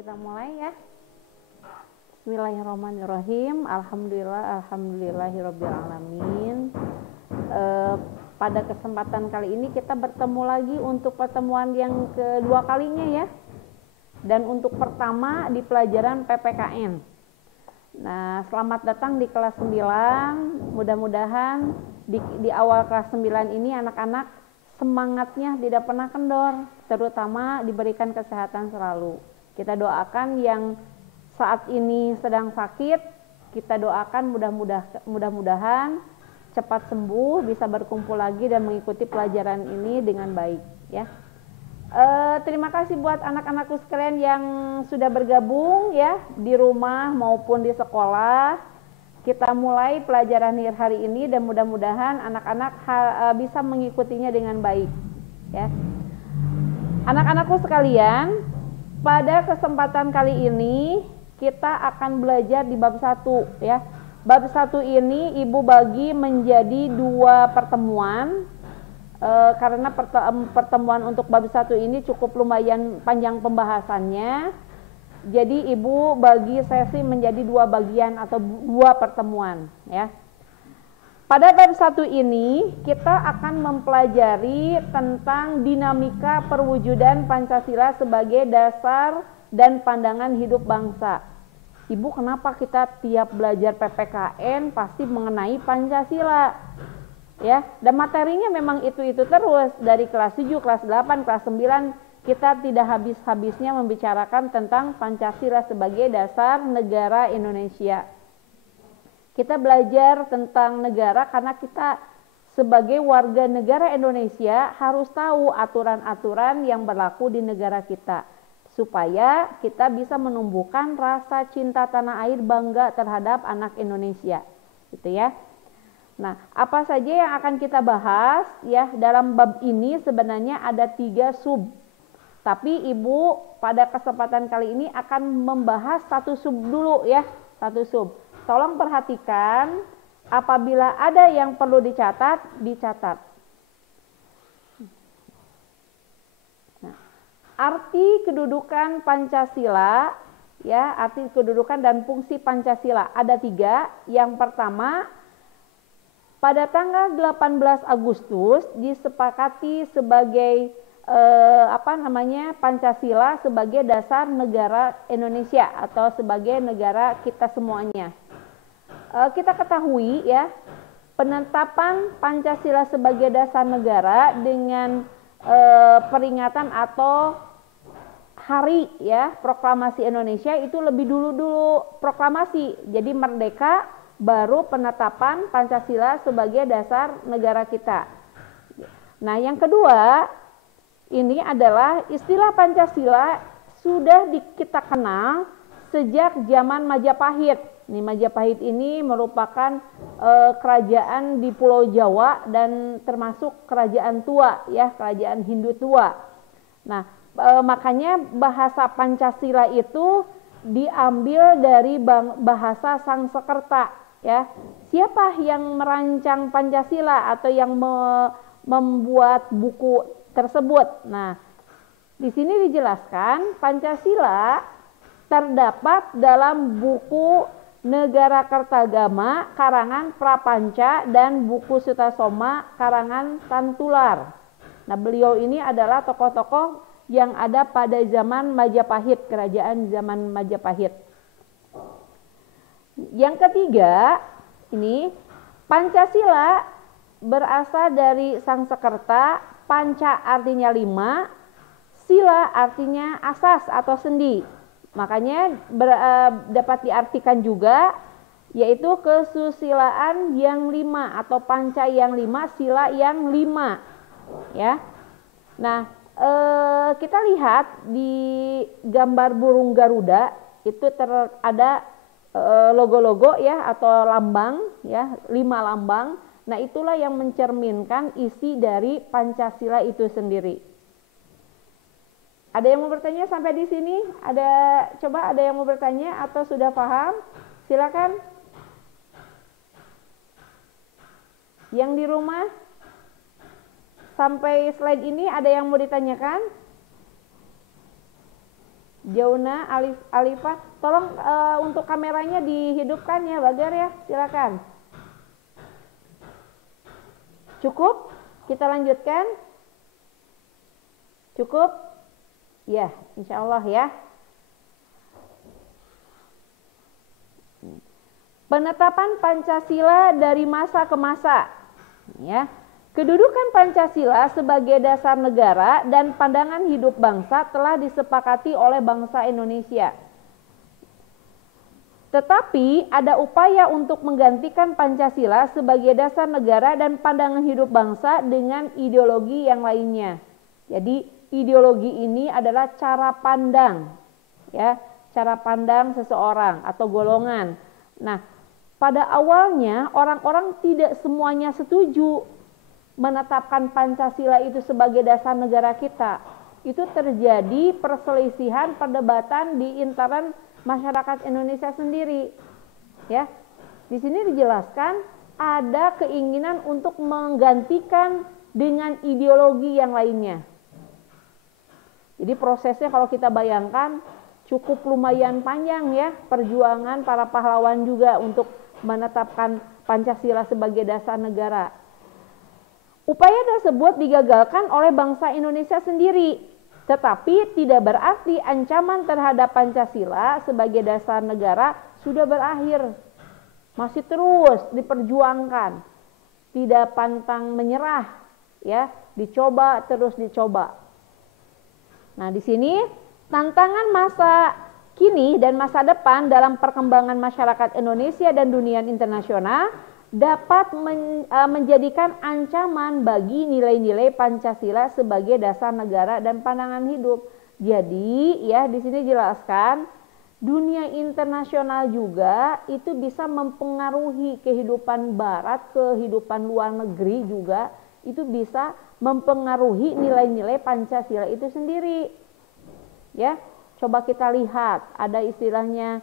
kita mulai ya. Bismillahirrahmanirrahim. Alhamdulillahirobbilalamin. Pada kesempatan kali ini kita bertemu lagi untuk pertemuan yang kedua kalinya ya. Dan untuk pertama di pelajaran PPKN. Nah, selamat datang di kelas 9. Mudah-mudahan di awal kelas 9 ini anak-anak semangatnya tidak pernah kendor, terutama diberikan kesehatan selalu. Kita doakan yang saat ini sedang sakit, kita doakan mudah-mudahan cepat sembuh, bisa berkumpul lagi dan mengikuti pelajaran ini dengan baik ya. Terima kasih buat anak-anakku sekalian yang sudah bergabung ya di rumah maupun di sekolah. Kita mulai pelajaran hari ini dan mudah-mudahan anak-anak bisa mengikutinya dengan baik ya. Anak-anakku sekalian, pada kesempatan kali ini kita akan belajar di bab 1 ya. Bab 1 ini Ibu bagi menjadi 2 pertemuan. Karena pertemuan untuk bab 1 ini cukup lumayan panjang pembahasannya. Jadi Ibu bagi sesi menjadi 2 bagian atau 2 pertemuan ya. Pada bab 1 ini kita akan mempelajari tentang dinamika perwujudan Pancasila sebagai dasar dan pandangan hidup bangsa. Ibu, kenapa kita tiap belajar PPKN pasti mengenai Pancasila? Ya, dan materinya memang itu-itu terus dari kelas 7, kelas 8, kelas 9 kita tidak habis-habisnya membicarakan tentang Pancasila sebagai dasar negara Indonesia. Kita belajar tentang negara karena kita sebagai warga negara Indonesia harus tahu aturan-aturan yang berlaku di negara kita supaya kita bisa menumbuhkan rasa cinta tanah air, bangga terhadap anak Indonesia. Gitu ya. Nah, apa saja yang akan kita bahas ya dalam bab ini sebenarnya ada 3 sub. Tapi Ibu pada kesempatan kali ini akan membahas 1 sub dulu ya, 1 sub. Tolong perhatikan, apabila ada yang perlu dicatat, dicatat. Nah, arti kedudukan Pancasila ya, arti kedudukan dan fungsi Pancasila ada 3. Yang pertama, pada tanggal 18 Agustus disepakati sebagai Pancasila sebagai dasar negara Indonesia atau sebagai negara kita semuanya. Kita ketahui ya, penetapan Pancasila sebagai dasar negara dengan peringatan atau hari ya proklamasi Indonesia itu lebih dulu proklamasi. Jadi merdeka baru penetapan Pancasila sebagai dasar negara kita. Nah, yang kedua, ini adalah istilah Pancasila sudah kita kenal sejak zaman Majapahit. Ini Majapahit ini merupakan kerajaan di Pulau Jawa dan termasuk kerajaan tua ya, kerajaan Hindu tua. Nah, makanya bahasa Pancasila itu diambil dari bahasa Sangsekerta ya. Siapa yang merancang Pancasila atau yang membuat buku tersebut? Nah, di sini dijelaskan Pancasila terdapat dalam buku Negara Kertagama karangan Prapanca dan buku Sutasoma karangan Tantular. Nah, beliau ini adalah tokoh-tokoh yang ada pada zaman Majapahit, kerajaan zaman Majapahit. Yang ketiga, ini Pancasila berasal dari Sangsekerta. Panca artinya 5, sila artinya asas atau sendi. Makanya dapat diartikan juga yaitu kesusilaan yang 5 atau panca yang 5, sila yang 5 ya. Nah, kita lihat di gambar burung Garuda itu ada logo-logo ya atau lambang ya, 5 lambang. Nah, itulah yang mencerminkan isi dari Pancasila itu sendiri. Ada yang mau bertanya sampai di sini? Coba ada yang mau bertanya atau sudah paham? Silakan. Yang di rumah sampai slide ini ada yang mau ditanyakan? Jauna, Alifah, tolong untuk kameranya dihidupkan ya, Bagar ya, silakan. Cukup? Kita lanjutkan? Cukup? Ya, insya Allah ya. Penetapan Pancasila dari masa ke masa. Ya. Kedudukan Pancasila sebagai dasar negara dan pandangan hidup bangsa telah disepakati oleh bangsa Indonesia. Tetapi ada upaya untuk menggantikan Pancasila sebagai dasar negara dan pandangan hidup bangsa dengan ideologi yang lainnya. Jadi ideologi ini adalah cara pandang, ya, cara pandang seseorang atau golongan. Nah, pada awalnya orang-orang tidak semuanya setuju menetapkan Pancasila itu sebagai dasar negara kita. Itu terjadi perselisihan, perdebatan di internal masyarakat Indonesia sendiri. Ya. Di sini dijelaskan ada keinginan untuk menggantikan dengan ideologi yang lainnya. Jadi prosesnya kalau kita bayangkan cukup lumayan panjang ya, perjuangan para pahlawan juga untuk menetapkan Pancasila sebagai dasar negara. Upaya tersebut digagalkan oleh bangsa Indonesia sendiri, tetapi tidak berarti ancaman terhadap Pancasila sebagai dasar negara sudah berakhir. Masih terus diperjuangkan, tidak pantang menyerah, ya, dicoba terus dicoba. Nah, di sini tantangan masa kini dan masa depan dalam perkembangan masyarakat Indonesia dan dunia internasional dapat menjadikan ancaman bagi nilai-nilai Pancasila sebagai dasar negara dan pandangan hidup. Jadi, ya, di sini jelaskan dunia internasional juga itu bisa mempengaruhi kehidupan barat, kehidupan luar negeri juga itu bisa mempengaruhi nilai-nilai Pancasila itu sendiri. Ya, coba kita lihat ada istilahnya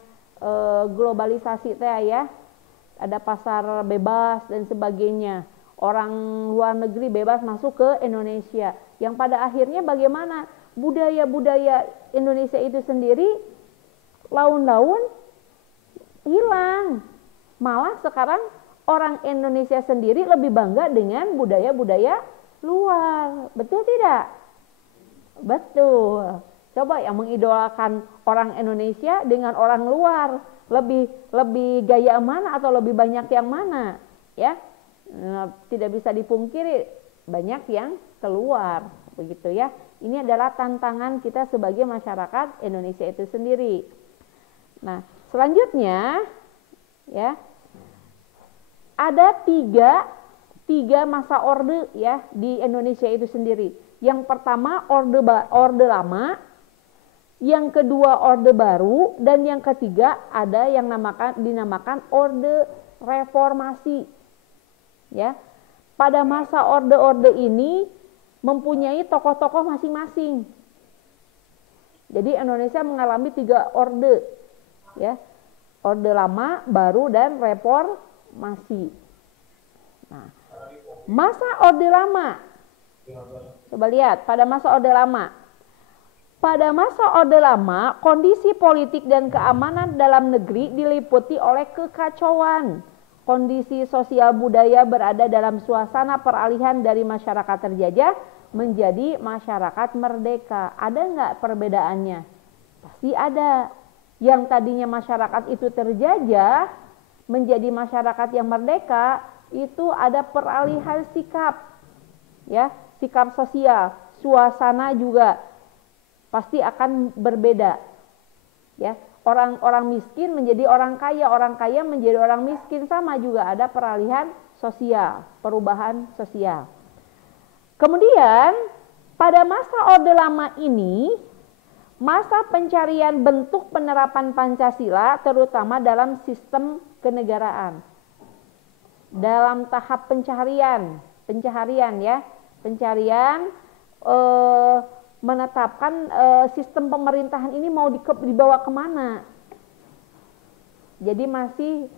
globalisasi teh ya. Ada pasar bebas dan sebagainya. Orang luar negeri bebas masuk ke Indonesia. Yang pada akhirnya bagaimana? Budaya-budaya Indonesia itu sendiri laun-laun hilang. Malah sekarang orang Indonesia sendiri lebih bangga dengan budaya-budaya luar. Betul tidak? Betul. Coba yang mengidolakan orang Indonesia dengan orang luar. Lebih gaya mana atau lebih banyak yang mana, ya? Tidak bisa dipungkiri banyak yang keluar, begitu ya. Ini adalah tantangan kita sebagai masyarakat Indonesia itu sendiri. Nah, selanjutnya, ya, ada tiga masa orde ya di Indonesia itu sendiri. Yang pertama orde lama. Yang kedua orde baru, dan yang ketiga ada yang dinamakan orde reformasi. Ya. Pada masa orde-orde ini mempunyai tokoh-tokoh masing-masing. Jadi Indonesia mengalami 3 orde. Ya. Orde lama, baru, dan reformasi. Nah, masa orde lama. Coba lihat pada masa orde lama. Pada masa Orde Lama, kondisi politik dan keamanan dalam negeri diliputi oleh kekacauan. Kondisi sosial budaya berada dalam suasana peralihan dari masyarakat terjajah menjadi masyarakat merdeka. Ada nggak perbedaannya? Pasti ada. Yang tadinya masyarakat itu terjajah menjadi masyarakat yang merdeka, itu ada peralihan sikap. Ya, sikap sosial, suasana juga pasti akan berbeda. Ya, orang miskin menjadi orang kaya menjadi orang miskin, sama juga ada peralihan sosial, perubahan sosial. Kemudian pada masa Orde Lama ini, masa pencarian bentuk penerapan Pancasila terutama dalam sistem kenegaraan. Dalam tahap pencarian ya, menetapkan sistem pemerintahan ini mau dibawa kemana. Jadi masih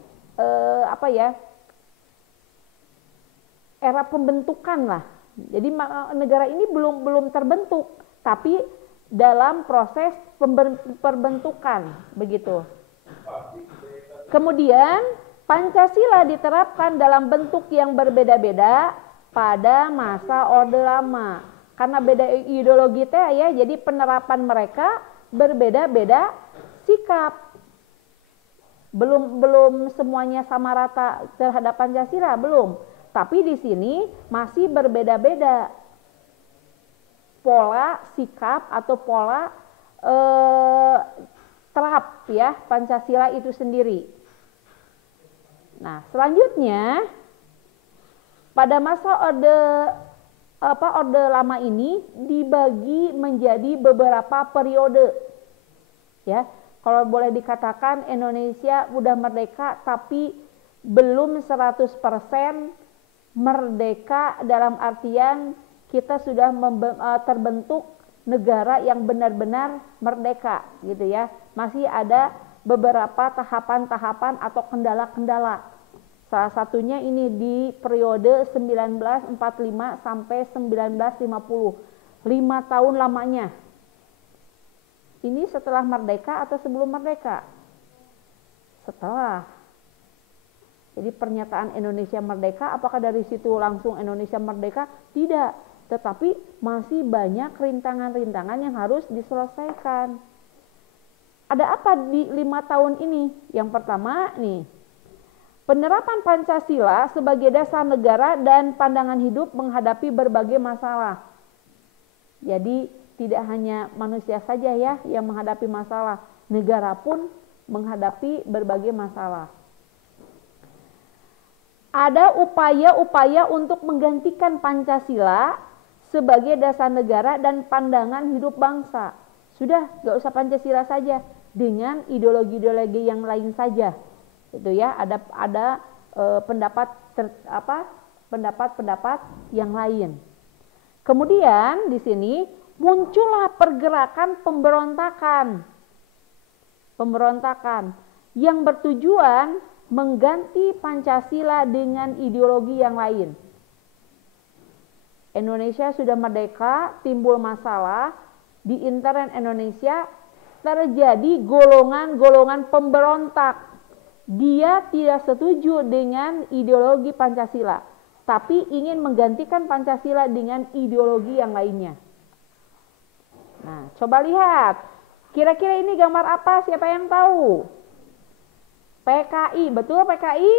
era pembentukan lah. Jadi negara ini belum terbentuk, tapi dalam proses perbentukan, begitu. Kemudian Pancasila diterapkan dalam bentuk yang berbeda-beda pada masa Orde Lama. Karena beda ideologi teh ya, jadi penerapan mereka berbeda-beda sikap. Belum semuanya sama rata terhadap Pancasila, belum. Tapi di sini masih berbeda-beda pola sikap atau pola terap ya Pancasila itu sendiri. Nah, selanjutnya pada masa Orde Lama ini dibagi menjadi beberapa periode. Ya, kalau boleh dikatakan Indonesia udah merdeka tapi belum 100% merdeka dalam artian kita sudah terbentuk negara yang benar-benar merdeka gitu ya. Masih ada beberapa tahapan-tahapan atau kendala-kendala. Salah satunya ini di periode 1945 sampai 1950. 5 tahun lamanya. Ini setelah merdeka atau sebelum merdeka? Setelah. Jadi pernyataan Indonesia merdeka, apakah dari situ langsung Indonesia merdeka? Tidak. Tetapi masih banyak rintangan-rintangan yang harus diselesaikan. Ada apa di 5 tahun ini? Yang pertama nih, penerapan Pancasila sebagai dasar negara dan pandangan hidup menghadapi berbagai masalah. Jadi tidak hanya manusia saja ya yang menghadapi masalah, negara pun menghadapi berbagai masalah. Ada upaya-upaya untuk menggantikan Pancasila sebagai dasar negara dan pandangan hidup bangsa. Sudah, gak usah Pancasila saja, dengan ideologi-ideologi yang lain saja. Itu ya, ada pendapat-pendapat yang lain. Kemudian di sini muncullah pergerakan pemberontakan yang bertujuan mengganti Pancasila dengan ideologi yang lain. Indonesia sudah merdeka, timbul masalah di intern Indonesia, terjadi golongan-golongan pemberontak. Dia tidak setuju dengan ideologi Pancasila, tapi ingin menggantikan Pancasila dengan ideologi yang lainnya. Nah, coba lihat. Kira-kira ini gambar apa? Siapa yang tahu? PKI, betul PKI?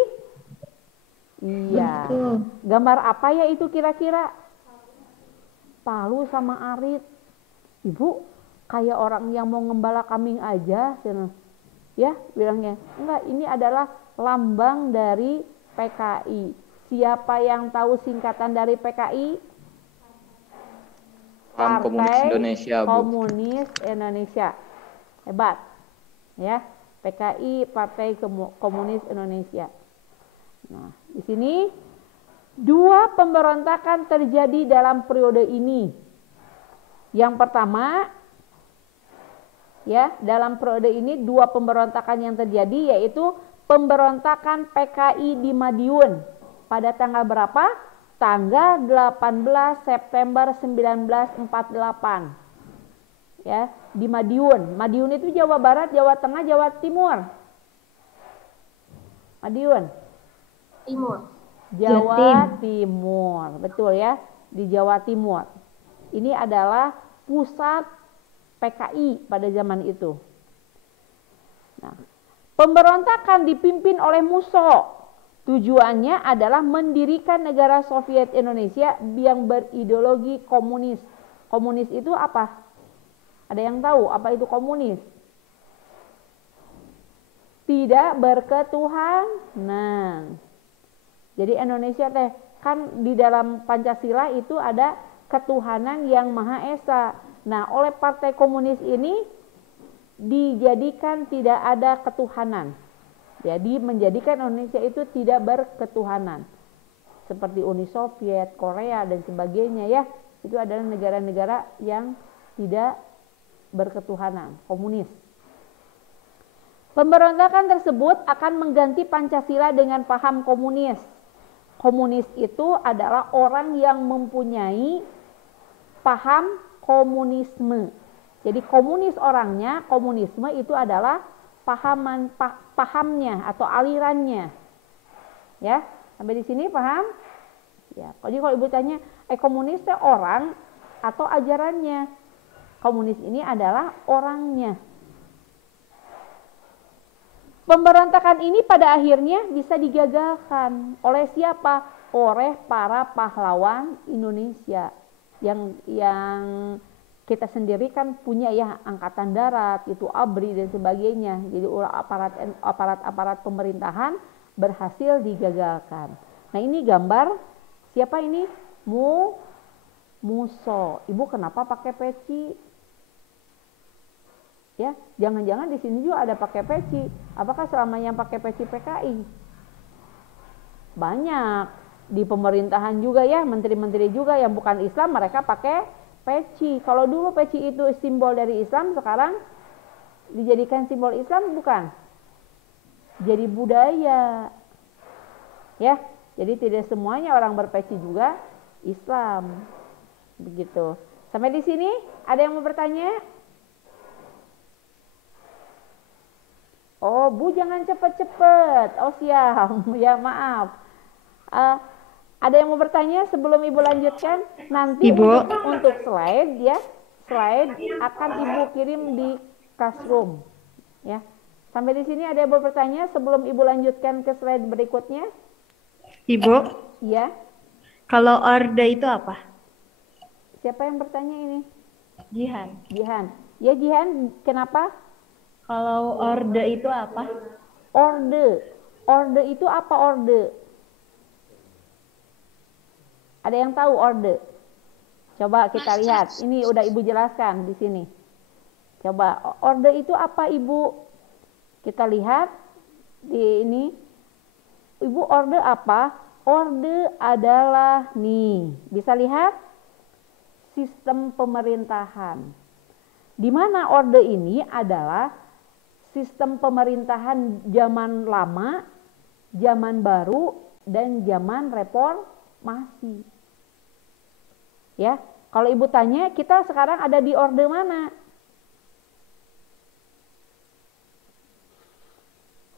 Iya. Betul. Gambar apa ya itu kira-kira? Palu sama arit. Ibu, kayak orang yang mau ngembala kambing aja. Ya, bilangnya. Enggak, ini adalah lambang dari PKI. Siapa yang tahu singkatan dari PKI? Partai Komunis Indonesia, Bu. Komunis Indonesia. Hebat. Ya, PKI Partai Komunis Indonesia. Nah, di sini 2 pemberontakan terjadi dalam periode ini. Yang pertama, ya, dalam periode ini 2 pemberontakan yang terjadi, yaitu pemberontakan PKI di Madiun pada tanggal berapa? Tanggal 18 September 1948. Ya, di Madiun. Madiun itu Jawa Barat, Jawa Tengah, Jawa Timur. Madiun. Timur. Jawa Timur, betul ya, di Jawa Timur. Ini adalah pusat PKI pada zaman itu. Nah, pemberontakan dipimpin oleh Musso. Tujuannya adalah mendirikan negara Soviet Indonesia yang berideologi komunis. Komunis itu apa? Ada yang tahu apa itu komunis? Tidak berketuhanan. Jadi Indonesia teh kan di dalam Pancasila itu ada ketuhanan yang Maha Esa. Nah, oleh Partai Komunis ini dijadikan tidak ada ketuhanan. Jadi menjadikan Indonesia itu tidak berketuhanan. Seperti Uni Soviet, Korea dan sebagainya ya. Itu adalah negara-negara yang tidak berketuhanan, komunis. Pemberontakan tersebut akan mengganti Pancasila dengan paham komunis. Komunis itu adalah orang yang mempunyai paham komunisme. Jadi komunis orangnya, komunisme itu adalah pahamnya atau alirannya. Ya, sampai di sini paham? Ya, jadi kalau ibu tanya, komunis itu orang atau ajarannya? Komunis ini adalah orangnya. Pemberontakan ini pada akhirnya bisa digagalkan oleh siapa? Oleh para pahlawan Indonesia yang kita sendiri kan punya ya angkatan darat, itu ABRI dan sebagainya. Jadi aparat pemerintahan berhasil digagalkan. Nah ini gambar siapa ini? Muso. Ibu kenapa pakai peci? Ya, jangan-jangan di sini juga ada pakai peci. Apakah selama yang pakai peci PKI? Banyak di pemerintahan juga ya, menteri-menteri juga yang bukan Islam mereka pakai peci. Kalau dulu peci itu simbol dari Islam, sekarang dijadikan simbol Islam bukan? Jadi budaya. Ya, jadi tidak semuanya orang berpeci juga Islam. Begitu. Sampai di sini ada yang mau bertanya? Oh, Bu jangan cepet-cepet. Oh siap. Ya maaf. Ada yang mau bertanya sebelum Ibu lanjutkan? Nanti untuk slide ya, slide akan Ibu kirim di classroom. Ya. Sampai di sini ada yang mau bertanya sebelum Ibu lanjutkan ke slide berikutnya? Ibu? Ya. Kalau orde itu apa? Siapa yang bertanya ini? Jihan. Jihan. Ya Jihan, kenapa? Kalau orde itu apa? Orde. Orde itu apa orde? Ada yang tahu orde? Coba kita lihat. Ini udah Ibu jelaskan di sini. Coba orde itu apa Ibu? Kita lihat di ini. Ibu orde apa? Orde adalah nih. Bisa lihat? Sistem pemerintahan. Di mana orde ini adalah sistem pemerintahan zaman lama, zaman baru, dan zaman reformasi. Ya, kalau Ibu tanya, kita sekarang ada di orde mana?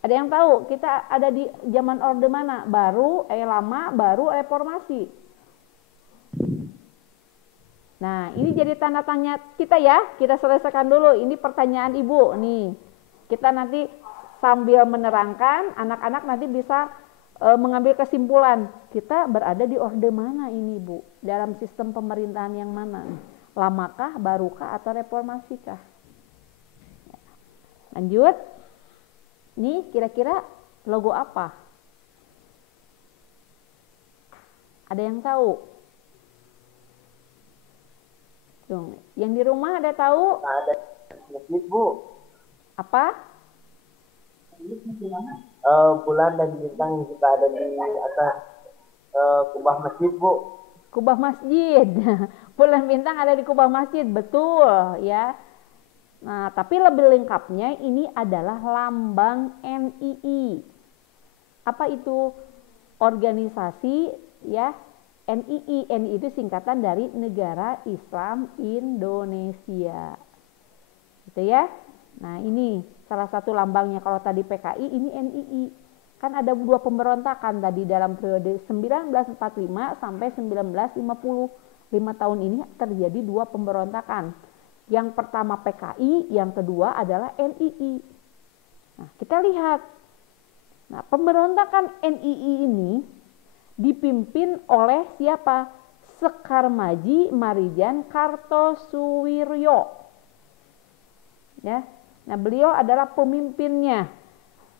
Ada yang tahu kita ada di zaman orde mana? Baru, lama, baru, reformasi. Nah, ini jadi tanda tanya kita ya. Kita selesaikan dulu. Ini pertanyaan Ibu nih. Kita nanti sambil menerangkan, anak-anak nanti bisa mengambil kesimpulan. Kita berada di orde mana ini, Bu? Dalam sistem pemerintahan yang mana? Lamakah, barukah, atau reformasikah? Lanjut. Ini kira-kira logo apa? Ada yang tahu? Yang di rumah ada tahu? Ada masjid, Bu. Apa? Bulan dan bintang yang kita ada di atas kubah masjid, Bu. Kubah masjid. Bulan bintang ada di kubah masjid, betul ya. Nah, tapi lebih lengkapnya ini adalah lambang NII. Apa itu? Organisasi ya. NII. NII itu singkatan dari Negara Islam Indonesia. Gitu ya. Nah, ini salah satu lambangnya. Kalau tadi PKI, ini NII. Kan ada dua pemberontakan tadi dalam periode 1945 sampai 1950. 5 tahun ini terjadi dua pemberontakan. Yang pertama PKI, yang kedua adalah NII. Nah, kita lihat. Nah, pemberontakan NII ini dipimpin oleh siapa? Sekar Maji Marijan Kartosuwiryo. Ya. Nah, beliau adalah pemimpinnya.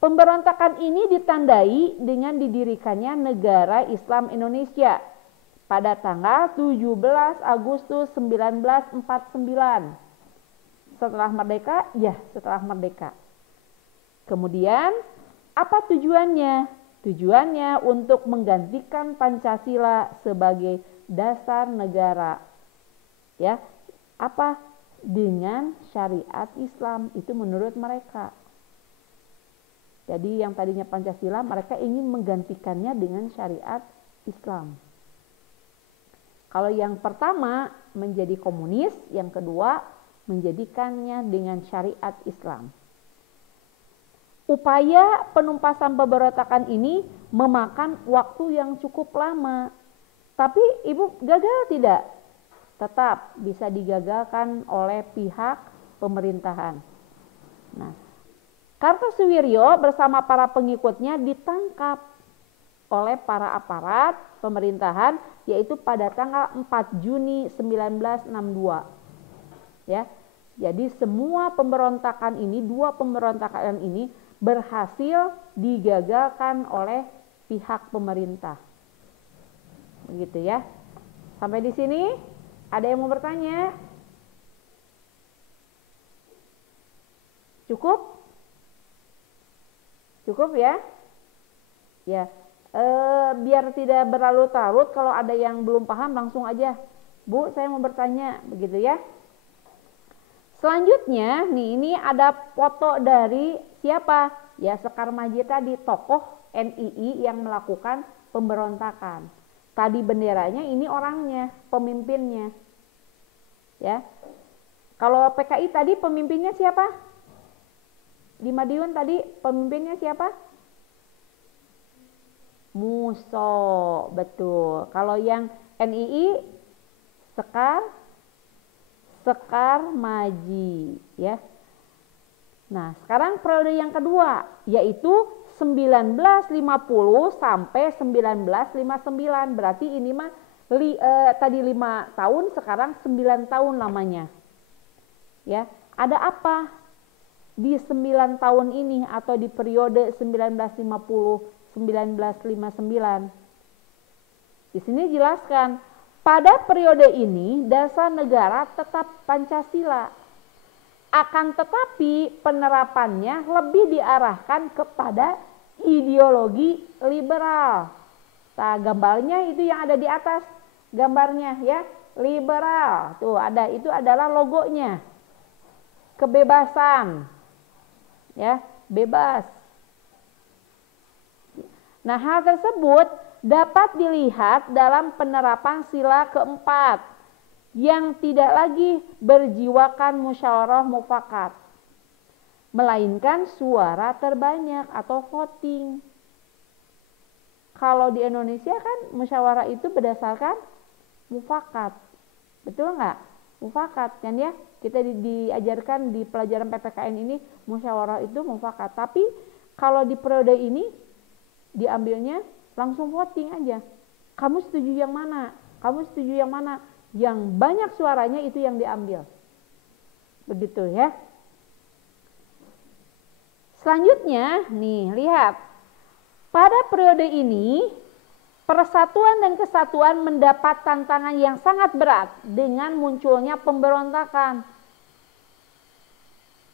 Pemberontakan ini ditandai dengan didirikannya Negara Islam Indonesia pada tanggal 17 Agustus 1949. Setelah merdeka? Ya, setelah merdeka. Kemudian, apa tujuannya? Tujuannya untuk menggantikan Pancasila sebagai dasar negara. Ya, apa? Dengan syariat Islam, itu menurut mereka. Jadi yang tadinya Pancasila, mereka ingin menggantikannya dengan syariat Islam. Kalau yang pertama menjadi komunis, yang kedua menjadikannya dengan syariat Islam. Upaya penumpasan pemberontakan ini memakan waktu yang cukup lama. Tapi Ibu gagal tidak? Tetap bisa digagalkan oleh pihak pemerintahan. Nah, Kartosuwiryo bersama para pengikutnya ditangkap oleh para aparat pemerintahan, yaitu pada tanggal 4 Juni 1962. Ya. Jadi semua pemberontakan ini, dua pemberontakan ini berhasil digagalkan oleh pihak pemerintah. Begitu ya. Sampai di sini ada yang mau bertanya? Cukup? Cukup ya? Ya. Biar tidak berlarut-larut, kalau ada yang belum paham langsung aja. Bu, saya mau bertanya, begitu ya. Selanjutnya, nih ini ada foto dari siapa? Ya, Sekar Majid tadi, tokoh NII yang melakukan pemberontakan. Tadi benderanya, ini orangnya, pemimpinnya. Ya. Kalau PKI tadi pemimpinnya siapa? Di Madiun tadi pemimpinnya siapa? Muso, betul. Kalau yang NII Sekar Maji, ya. Nah, sekarang periode yang kedua, yaitu 1950 sampai 1959. Berarti ini mah tadi 5 tahun, sekarang 9 tahun lamanya. Ya, ada apa di 9 tahun ini atau di periode 1950-1959? Di sini jelaskan, pada periode ini dasar negara tetap Pancasila. Akan tetapi penerapannya lebih diarahkan kepada ideologi liberal. Nah, gambarnya itu yang ada di atas gambarnya ya, liberal. Tuh ada, itu adalah logonya. Kebebasan. Ya, bebas. Nah, hal tersebut dapat dilihat dalam penerapan sila keempat yang tidak lagi berjiwakan musyawarah mufakat, melainkan suara terbanyak atau voting. Kalau di Indonesia kan musyawarah itu berdasarkan mufakat, betul nggak? Mufakat kan ya, kita diajarkan di pelajaran PPKN ini musyawarah itu mufakat. Tapi kalau di periode ini diambilnya langsung voting aja. Kamu setuju yang mana? Kamu setuju yang mana? Yang banyak suaranya itu yang diambil. Begitu ya. Selanjutnya, nih lihat. Pada periode ini, persatuan dan kesatuan mendapat tantangan yang sangat berat dengan munculnya pemberontakan.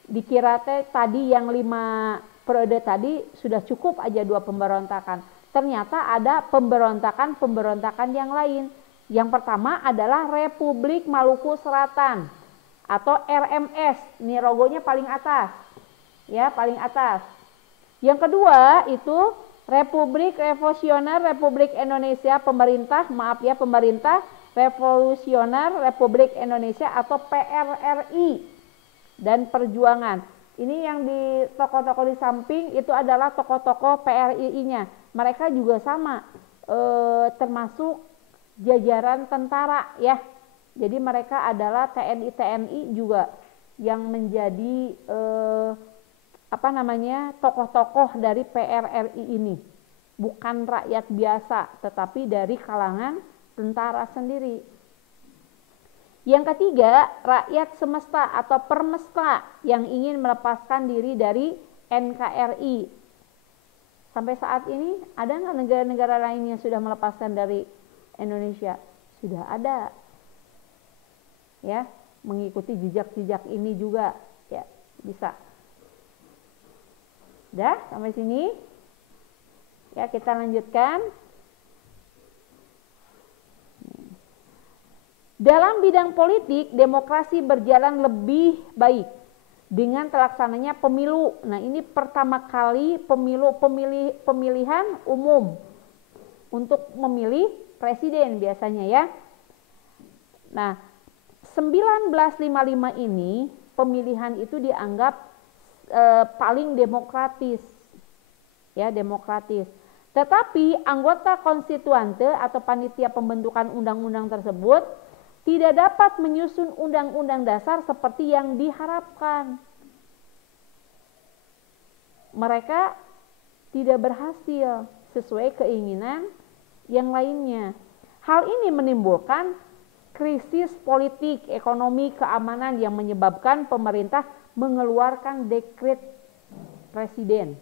Dikira tadi yang 5 periode tadi sudah cukup aja 2 pemberontakan. Ternyata ada pemberontakan yang lain. Yang pertama adalah Republik Maluku Selatan atau RMS. Ini logonya paling atas. Ya, paling atas. Yang kedua itu Republik Revolusioner Republik Indonesia Pemerintah Revolusioner Republik Indonesia atau PRRI dan Perjuangan. Ini yang di tokoh-tokoh di samping itu adalah tokoh-tokoh PRRI-nya. Mereka juga sama, termasuk jajaran tentara ya. Jadi mereka adalah TNI juga yang menjadi tokoh-tokoh dari PRRI ini. Bukan rakyat biasa, tetapi dari kalangan tentara sendiri. Yang ketiga, rakyat semesta atau permesta yang ingin melepaskan diri dari NKRI. Sampai saat ini ada nggak negara-negara lain yang sudah melepaskan dari Indonesia? Sudah ada. Ya, mengikuti jejak-jejak ini juga ya, bisa. Udah sampai sini? Ya, kita lanjutkan. Dalam bidang politik, demokrasi berjalan lebih baik dengan terlaksananya pemilu. Nah, ini pertama kali pemilihan umum untuk memilih presiden biasanya ya. Nah, 1955 ini pemilihan itu dianggap paling demokratis. Ya, demokratis. Tetapi anggota konstituante atau panitia pembentukan undang-undang tersebut tidak dapat menyusun undang-undang dasar seperti yang diharapkan. Mereka tidak berhasil sesuai keinginan yang lainnya. Hal ini menimbulkan krisis politik, ekonomi, keamanan yang menyebabkan pemerintah mengeluarkan dekret presiden.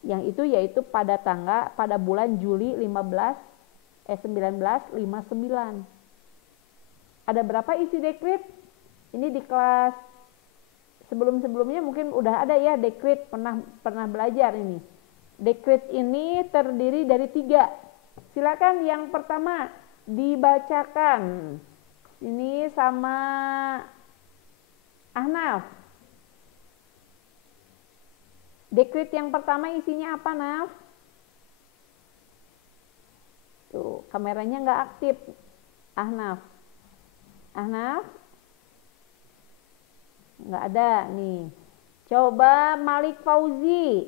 Yang itu yaitu pada bulan Juli 1959. Ada berapa isi dekret? Ini di kelas sebelum-sebelumnya mungkin udah ada ya dekret, pernah belajar ini. Dekret ini terdiri dari 3. Silakan yang pertama dibacakan. Ini sama Ahnaf. Dekret yang pertama isinya apa, Naf? Tuh, kameranya nggak aktif. Ahnaf. Ahnaf? Nggak ada nih. Coba Malik Fauzi.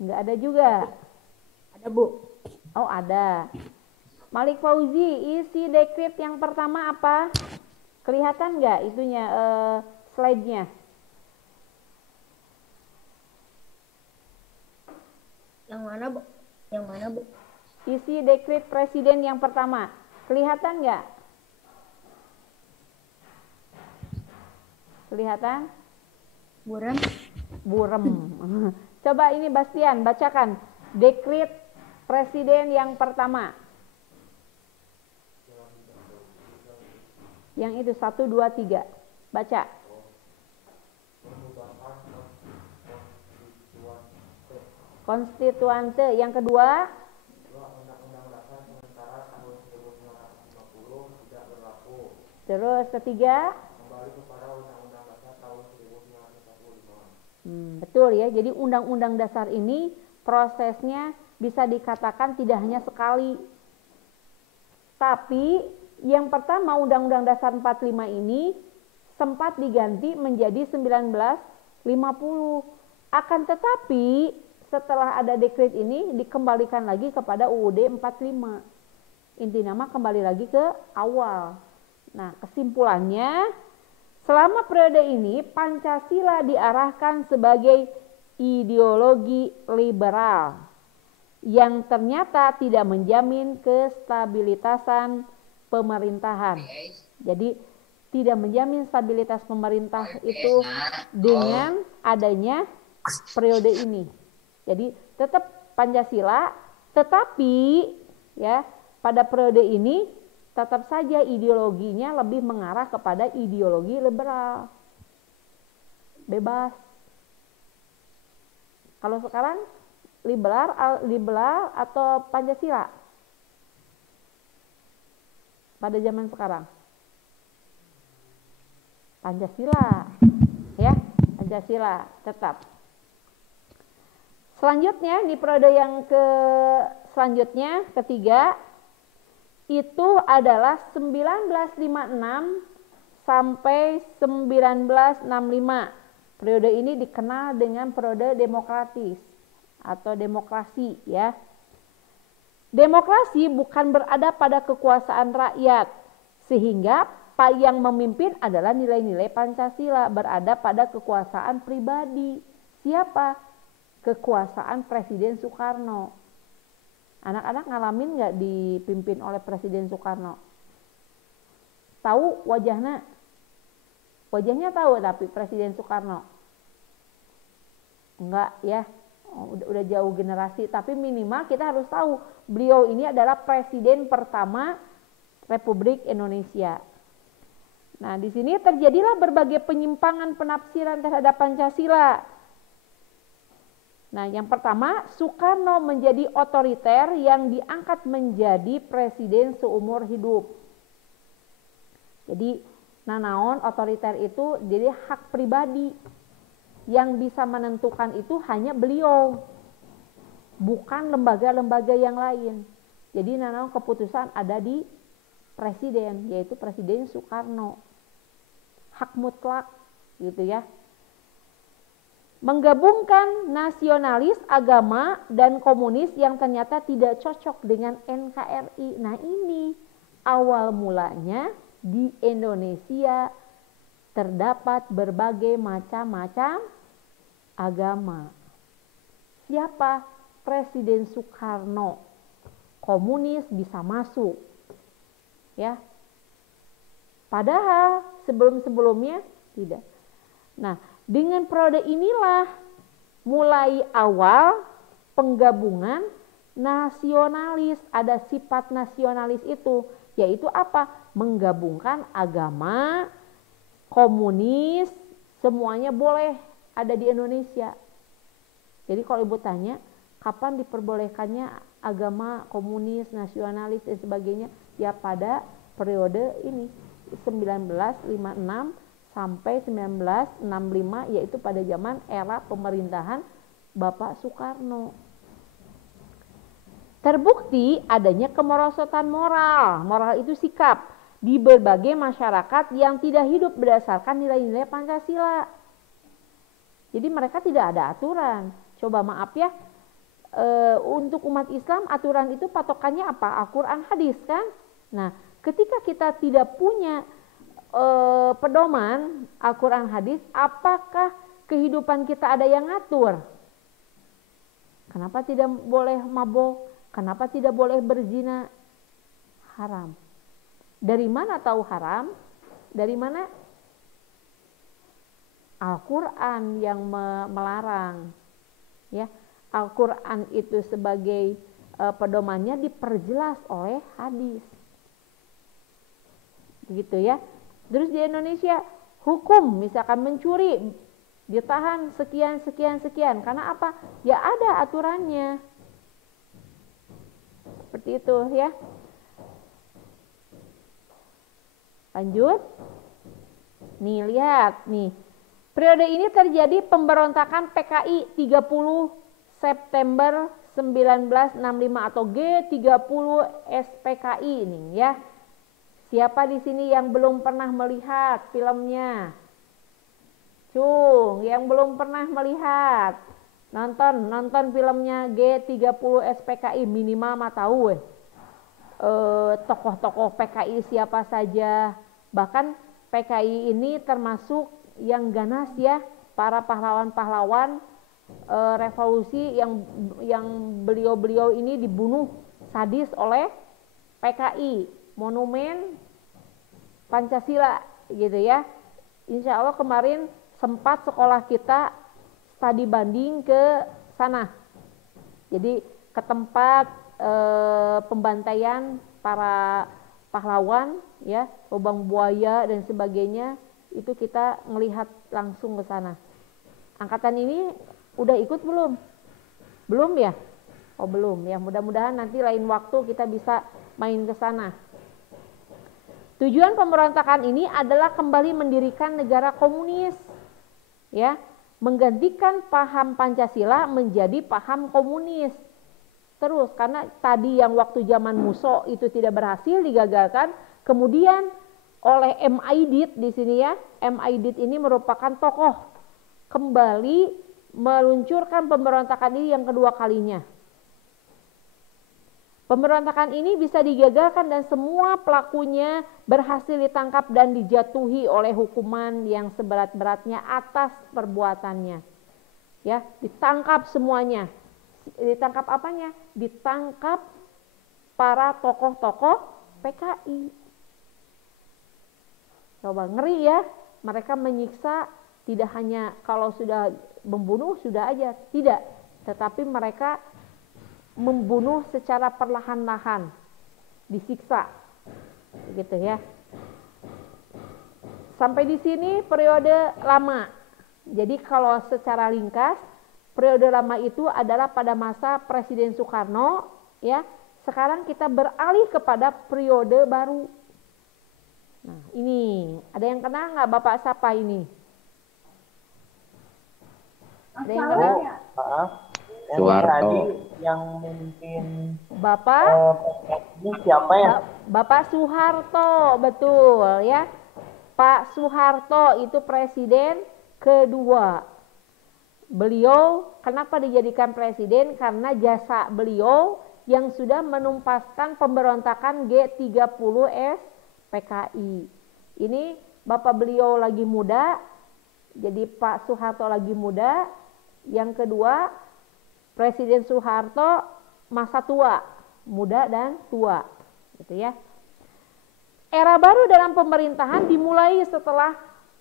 Nggak ada juga. Ada, Bu. Oh, ada. Malik Fauzi, isi dekret yang pertama apa? Kelihatan nggak itunya, slide-nya? Yang mana, Bu? Yang mana, Bu? Isi dekret presiden yang pertama. Kelihatan nggak? Kelihatan? Buram. Burem. Coba ini Bastian, bacakan. Dekret presiden yang pertama. Yang itu 1, 2, 3. Baca. Konstituante. Yang kedua, terus ketiga, betul ya. Jadi undang-undang dasar ini prosesnya bisa dikatakan tidak hanya sekali. Tapi yang pertama Undang-Undang Dasar 45 ini sempat diganti menjadi 1950. Akan tetapi setelah ada dekret ini dikembalikan lagi kepada UUD 45. Inti nama kembali lagi ke awal. Nah, kesimpulannya selama periode ini Pancasila diarahkan sebagai ideologi liberal yang ternyata tidak menjamin kestabilitasan pemerintahan. Jadi tidak menjamin stabilitas pemerintah itu dengan adanya periode ini. Jadi tetap Pancasila, tetapi ya pada periode ini tetap saja ideologinya lebih mengarah kepada ideologi liberal. Bebas. Kalau sekarang liberal atau Pancasila? Pada zaman sekarang. Pancasila. Ya, Pancasila tetap. Selanjutnya di periode yang selanjutnya ketiga itu adalah 1956 sampai 1965. Periode ini dikenal dengan periode demokratis atau demokrasi ya. Demokrasi bukan berada pada kekuasaan rakyat, sehingga yang memimpin adalah nilai-nilai Pancasila, berada pada kekuasaan pribadi. Siapa? Kekuasaan Presiden Soekarno. Anak-anak ngalamin nggak dipimpin oleh Presiden Soekarno? Tahu wajahnya? Wajahnya tahu tapi Presiden Soekarno? Enggak ya, udah jauh generasi. Tapi minimal kita harus tahu beliau ini adalah Presiden pertama Republik Indonesia. Nah, di sini terjadilah berbagai penyimpangan penafsiran terhadap Pancasila. Nah, yang pertama, Soekarno menjadi otoriter yang diangkat menjadi presiden seumur hidup. Jadi, nanaon otoriter itu jadi hak pribadi. Yang bisa menentukan itu hanya beliau, bukan lembaga-lembaga yang lain. Jadi, nanaon keputusan ada di presiden, yaitu Presiden Soekarno. Hak mutlak gitu ya. Menggabungkan nasionalis, agama, dan komunis yang ternyata tidak cocok dengan NKRI. Nah ini awal mulanya di Indonesia terdapat berbagai macam-macam agama. Siapa? Presiden Soekarno. Komunis bisa masuk. Ya. Padahal sebelum-sebelumnya tidak. Nah, dengan periode inilah mulai awal penggabungan nasionalis. Ada sifat nasionalis itu, yaitu apa? Menggabungkan agama, komunis, semuanya boleh ada di Indonesia. Jadi kalau ibu tanya, kapan diperbolehkannya agama, komunis, nasionalis dan sebagainya? Ya pada periode ini 1956 sampai 1965, yaitu pada zaman era pemerintahan Bapak Soekarno. Terbukti adanya kemerosotan moral. Moral itu sikap di berbagai masyarakat yang tidak hidup berdasarkan nilai-nilai Pancasila. Jadi mereka tidak ada aturan. Coba maaf ya, untuk umat Islam aturan itu patokannya apa? Al-Quran, hadis kan? Nah, ketika kita tidak punya pedoman Al-Quran, hadis, apakah kehidupan kita ada yang ngatur? Kenapa tidak boleh mabuk? Kenapa tidak boleh berzina? Haram. Dari mana tahu haram? Dari mana? Al-Quran yang melarang. Ya, Al-Quran itu sebagai pedomannya diperjelas oleh hadis. Begitu ya. Terus di Indonesia hukum misalkan mencuri ditahan sekian karena apa? Ya ada aturannya. Seperti itu ya. Lanjut. Nih lihat nih. Periode ini terjadi pemberontakan PKI 30 September 1965 atau G30 SPKI ini ya. Siapa di sini yang belum pernah melihat filmnya? Cung, yang belum pernah melihat. Nonton filmnya G30 SPKI, minimal mah tahu tokoh-tokoh PKI siapa saja. Bahkan PKI ini termasuk yang ganas ya, para pahlawan-pahlawan revolusi yang beliau-beliau ini dibunuh sadis oleh PKI, monumen Pancasila gitu ya. Insya Allah kemarin sempat sekolah kita studi banding ke sana. Jadi ke tempat pembantaian para pahlawan ya, lubang buaya dan sebagainya, itu kita melihat langsung ke sana. Angkatan ini udah ikut belum? Belum ya? Oh belum ya, mudah-mudahan nanti lain waktu kita bisa main ke sana. Tujuan pemberontakan ini adalah kembali mendirikan negara komunis. Ya, menggantikan paham Pancasila menjadi paham komunis. Terus karena tadi yang waktu zaman Musso itu tidak berhasil, digagalkan, kemudian oleh M. Aidit di sini ya. M. Aidit ini merupakan tokoh kembali meluncurkan pemberontakan ini yang kedua kalinya. Pemberontakan ini bisa digagalkan dan semua pelakunya berhasil ditangkap dan dijatuhi oleh hukuman yang seberat-beratnya atas perbuatannya. Ya, ditangkap semuanya. Ditangkap apanya? Ditangkap para tokoh-tokoh PKI. Coba ngeri ya, mereka menyiksa tidak hanya kalau sudah membunuh sudah aja, tidak. Tetapi mereka membunuh secara perlahan-lahan, disiksa, gitu ya. Sampai di sini periode lama. Jadi kalau secara ringkas, periode lama itu adalah pada masa Presiden Soekarno, ya. Sekarang kita beralih kepada periode baru. Nah, ini ada yang kenal nggak Bapak siapa ini? Ada yang kenal? Maaf. Soeharto. yang memimpin Bapak ini siapa ya? Bapak Soeharto, betul ya. Pak Soeharto itu presiden kedua. Beliau kenapa dijadikan presiden? Karena jasa beliau yang sudah menumpaskan pemberontakan G30S PKI. Ini bapak beliau lagi muda, jadi Pak Soeharto lagi muda. Yang kedua, Presiden Soeharto masa tua, muda dan tua, gitu ya. Era baru dalam pemerintahan dimulai setelah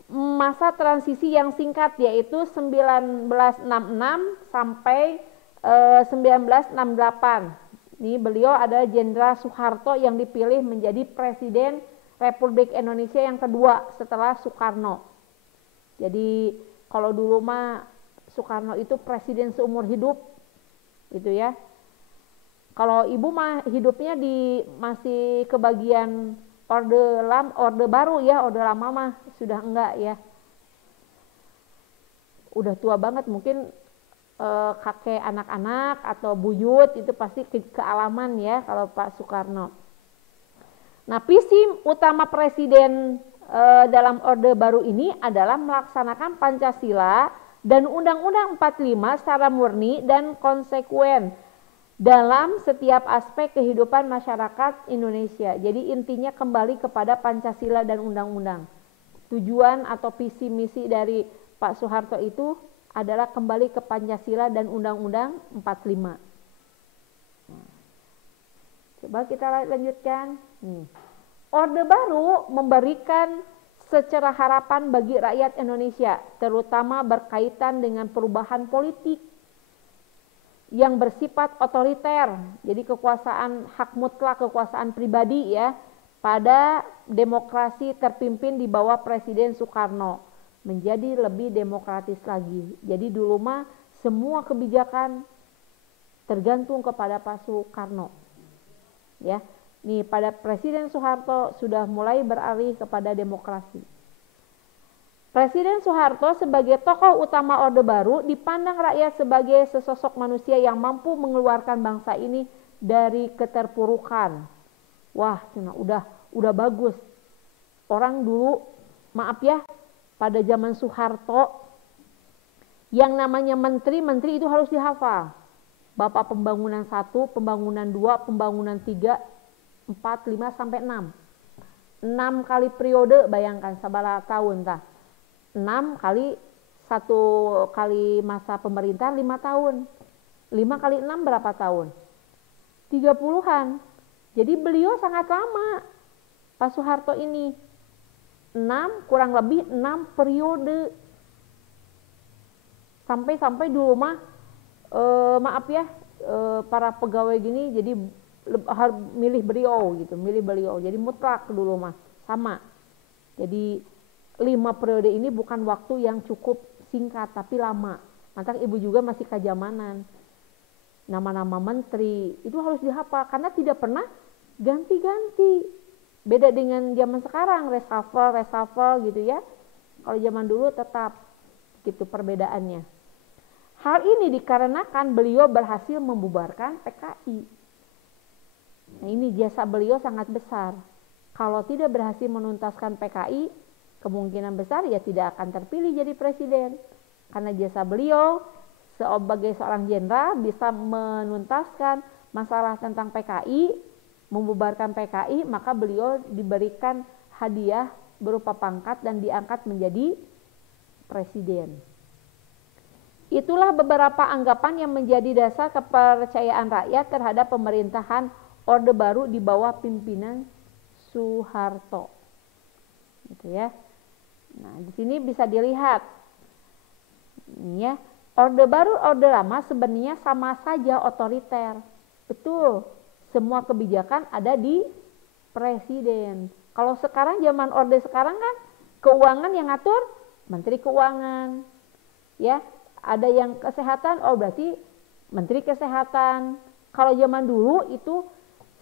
masa transisi yang singkat, yaitu 1966 sampai 1968. Ini beliau adalah Jenderal Soeharto yang dipilih menjadi Presiden Republik Indonesia yang kedua setelah Soekarno. Jadi kalau dulu mah Soekarno itu presiden seumur hidup, gitu ya. Kalau ibu mah hidupnya masih kebagian orde baru ya, orde lama mah sudah enggak ya. Udah tua banget, mungkin kakek anak-anak atau buyut itu pasti kealaman ya kalau Pak Soekarno. Nah, visi utama presiden dalam orde baru ini adalah melaksanakan Pancasila dan Undang-Undang 45 secara murni dan konsekuen dalam setiap aspek kehidupan masyarakat Indonesia. Jadi intinya kembali kepada Pancasila dan Undang-Undang. Tujuan atau visi misi dari Pak Soeharto itu adalah kembali ke Pancasila dan Undang-Undang 45. Coba kita lanjutkan. Orde baru memberikan secerah harapan bagi rakyat Indonesia, terutama berkaitan dengan perubahan politik yang bersifat otoriter. Jadi kekuasaan hak mutlak, kekuasaan pribadi ya, pada demokrasi terpimpin di bawah Presiden Soekarno menjadi lebih demokratis lagi. Jadi dulu mah semua kebijakan tergantung kepada Pak Soekarno. Ya. Nih pada Presiden Soeharto sudah mulai beralih kepada demokrasi. Presiden Soeharto sebagai tokoh utama Orde Baru dipandang rakyat sebagai sesosok manusia yang mampu mengeluarkan bangsa ini dari keterpurukan. Wah, udah bagus. Orang dulu, maaf ya, pada zaman Soeharto yang namanya menteri itu harus dihafal. Bapak pembangunan 1, pembangunan 2, pembangunan 3, 4, 5 sampai 6. 6 kali periode, bayangkan sabala tahun tah. 6 kali 1 kali masa pemerintahan 5 tahun. 5 kali 6 berapa tahun? 30-an. Jadi beliau sangat lama. Pak Soeharto ini 6 kurang lebih 6 periode. Sampai dulu mah maaf ya, para pegawai gini jadi harus milih beliau gitu, jadi mutlak dulu mah sama. Jadi 5 periode ini bukan waktu yang cukup singkat tapi lama. Mantap ibu juga masih kajamanan. Nama-nama menteri itu harus dihafal karena tidak pernah ganti-ganti. Beda dengan zaman sekarang reshuffle gitu ya. Kalau zaman dulu tetap gitu perbedaannya. Hal ini dikarenakan beliau berhasil membubarkan PKI. Nah, ini jasa beliau sangat besar. Kalau tidak berhasil menuntaskan PKI, kemungkinan besar ya tidak akan terpilih jadi presiden. Karena jasa beliau sebagai seorang jenderal bisa menuntaskan masalah tentang PKI, membubarkan PKI, maka beliau diberikan hadiah berupa pangkat dan diangkat menjadi presiden. Itulah beberapa anggapan yang menjadi dasar kepercayaan rakyat terhadap pemerintahan Orde Baru di bawah pimpinan Soeharto. Gitu ya. Nah, di sini bisa dilihat. Ini ya, Orde Baru, Orde Lama sebenarnya sama saja otoriter. Betul. Semua kebijakan ada di presiden. Kalau sekarang zaman Orde sekarang kan keuangan yang ngatur Menteri Keuangan. Ya, ada yang kesehatan, oh berarti Menteri Kesehatan. Kalau zaman dulu itu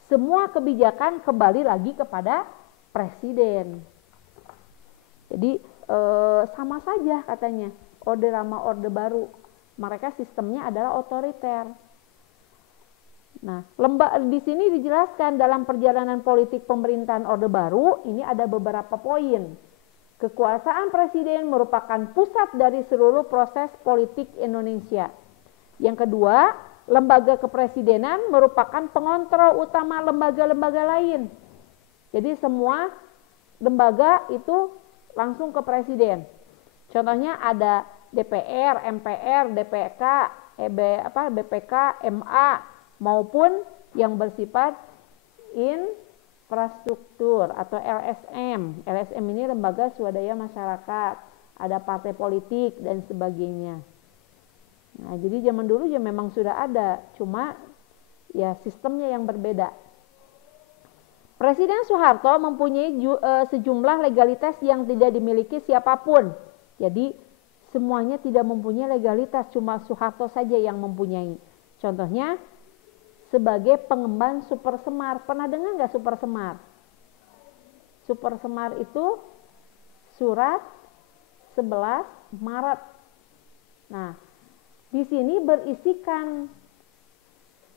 semua kebijakan kembali lagi kepada presiden. Jadi sama saja katanya Orde Lama, Orde Baru. Mereka sistemnya adalah otoriter. Nah, di sini dijelaskan dalam perjalanan politik pemerintahan Orde Baru, ini ada beberapa poin. Kekuasaan presiden merupakan pusat dari seluruh proses politik Indonesia. Yang kedua, lembaga kepresidenan merupakan pengontrol utama lembaga-lembaga lain. Jadi semua lembaga itu langsung ke presiden. Contohnya ada DPR, MPR, DPK, BPK, MA, maupun yang bersifat infrastruktur atau LSM. LSM ini lembaga swadaya masyarakat, ada partai politik dan sebagainya. Nah, jadi zaman dulu ya memang sudah ada, cuma ya sistemnya yang berbeda. Presiden Soeharto mempunyai sejumlah legalitas yang tidak dimiliki siapapun. Jadi semuanya tidak mempunyai legalitas, cuma Soeharto saja yang mempunyai. Contohnya sebagai pengemban Super Semar. Pernah dengar nggak Super Semar? Super Semar itu surat 11 Maret. Nah, di sini berisikan,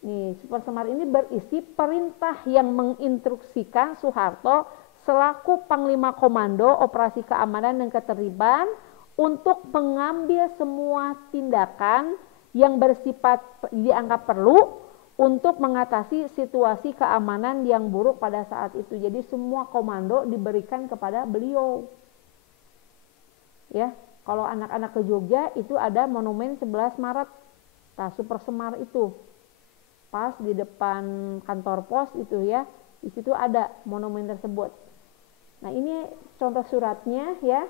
nih Super Semar ini berisi perintah yang menginstruksikan Soeharto selaku Panglima Komando Operasi Keamanan dan Ketertiban untuk mengambil semua tindakan yang bersifat dianggap perlu untuk mengatasi situasi keamanan yang buruk pada saat itu. Jadi semua komando diberikan kepada beliau. Ya, kalau anak-anak ke Jogja itu ada monumen 11 Maret. Nah, Super Semar itu pas di depan kantor pos itu ya. Di situ ada monumen tersebut. Nah, ini contoh suratnya ya.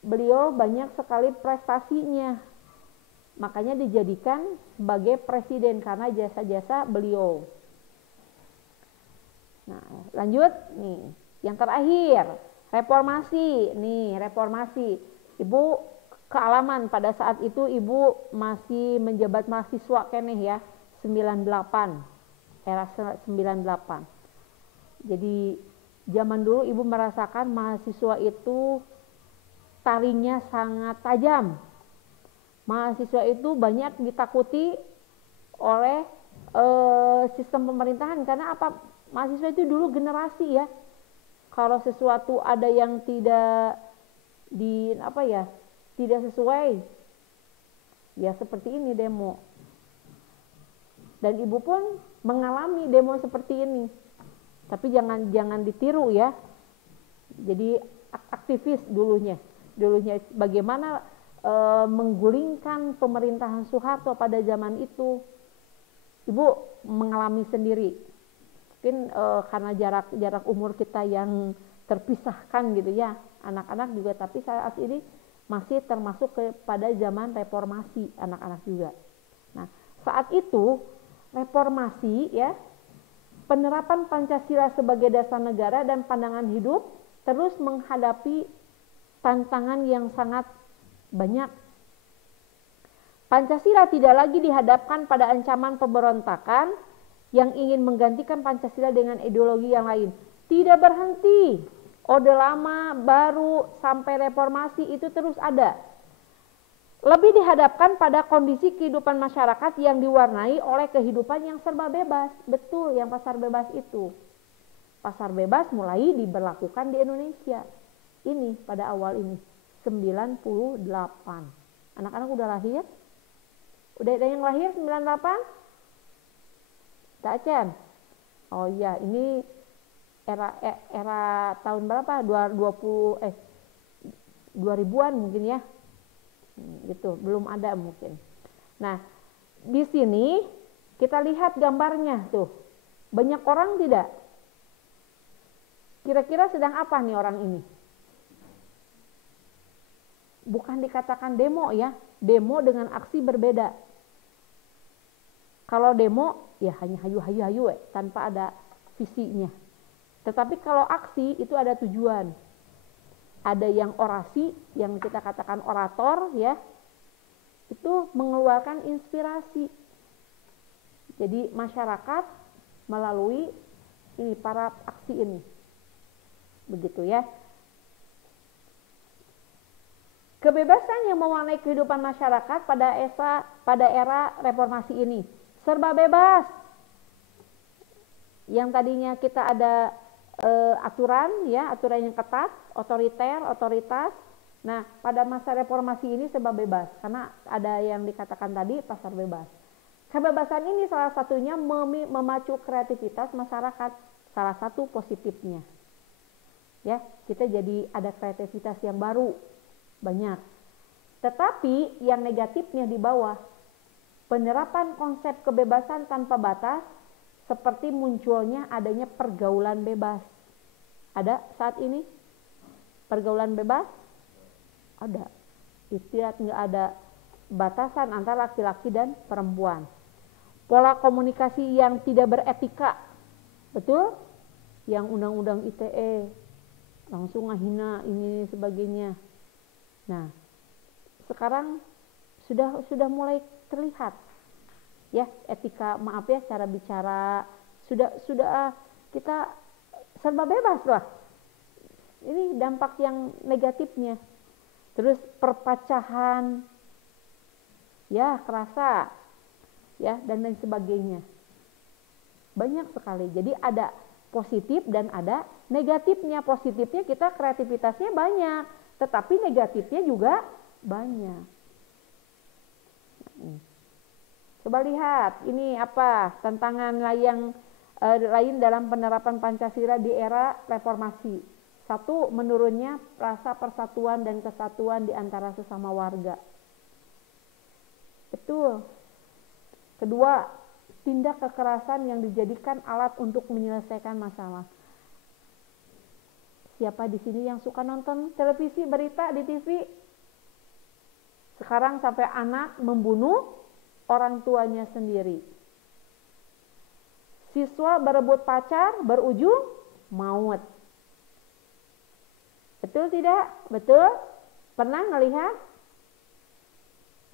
Beliau banyak sekali prestasinya. Makanya dijadikan sebagai presiden karena jasa-jasa beliau. Nah, lanjut nih. Yang terakhir, reformasi. Nih, reformasi. Ibu kealaman pada saat itu ibu masih menjabat mahasiswa keneh ya, 98. Era 98. Jadi zaman dulu ibu merasakan mahasiswa itu taringnya sangat tajam. Mahasiswa itu banyak ditakuti oleh sistem pemerintahan karena apa? Mahasiswa itu dulu generasi ya. Kalau sesuatu ada yang tidak tidak sesuai, ya seperti ini demo. Dan ibu pun mengalami demo seperti ini. Tapi jangan ditiru ya. Jadi aktivis dulunya bagaimana menggulingkan pemerintahan Soeharto pada zaman itu. Ibu mengalami sendiri. Mungkin karena jarak umur kita yang terpisahkan gitu ya, anak-anak juga, tapi saat ini masih termasuk kepada zaman reformasi anak-anak juga. Nah, saat itu reformasi ya, penerapan Pancasila sebagai dasar negara dan pandangan hidup terus menghadapi tantangan yang sangat banyak. Pancasila tidak lagi dihadapkan pada ancaman pemberontakan yang ingin menggantikan Pancasila dengan ideologi yang lain. Tidak berhenti. Orde Lama, Baru, sampai reformasi itu terus ada. Lebih dihadapkan pada kondisi kehidupan masyarakat yang diwarnai oleh kehidupan yang serba bebas. Betul, yang pasar bebas itu. Pasar bebas mulai diberlakukan di Indonesia. Ini pada awal ini. 98. Anak-anak udah lahir? Udah ada yang lahir 98? Tak Cen? Oh iya, ini era tahun berapa? 2000-an mungkin ya. Gitu, belum ada mungkin. Nah, di sini kita lihat gambarnya tuh. Banyak orang tidak? Kira-kira sedang apa nih orang ini? Bukan dikatakan demo ya, demo dengan aksi berbeda. Kalau demo ya hanya hayu-hayu tanpa ada visinya. Tetapi kalau aksi itu ada tujuan. Ada yang orasi, yang kita katakan orator ya, itu mengeluarkan inspirasi. Jadi masyarakat melalui ini para aksi ini. Begitu ya. Kebebasan yang mewarnai kehidupan masyarakat pada era reformasi ini serba bebas, yang tadinya kita ada aturan ya, aturan yang ketat, otoriter, otoritas. Nah, pada masa reformasi ini serba bebas karena ada yang dikatakan tadi pasar bebas. Kebebasan ini salah satunya memacu kreativitas masyarakat, salah satu positifnya. Ya, kita jadi ada kreativitas yang baru, banyak. Tetapi yang negatifnya di bawah, penerapan konsep kebebasan tanpa batas seperti munculnya adanya pergaulan bebas. Ada saat ini pergaulan bebas? Ada. Tidak ada batasan antara laki-laki dan perempuan. Pola komunikasi yang tidak beretika, betul? Yang undang-undang ITE langsung ngahina ini sebagainya. Nah, sekarang sudah mulai terlihat ya etika, maaf ya, cara bicara sudah kita serba bebas lah. Ini dampak yang negatifnya. Terus perpecahan ya kerasa ya dan lain sebagainya. Banyak sekali. Jadi ada positif dan ada negatifnya. Positifnya kita kreativitasnya banyak, tetapi negatifnya juga banyak. Coba lihat ini apa tantangan lain dalam penerapan Pancasila di era reformasi. Satu, menurunnya rasa persatuan dan kesatuan di antara sesama warga. Betul. Kedua, tindak kekerasan yang dijadikan alat untuk menyelesaikan masalah. Siapa di sini yang suka nonton televisi, berita di TV? Sekarang sampai anak membunuh orang tuanya sendiri. Siswa berebut pacar berujung maut. Betul tidak? Betul? Pernah melihat?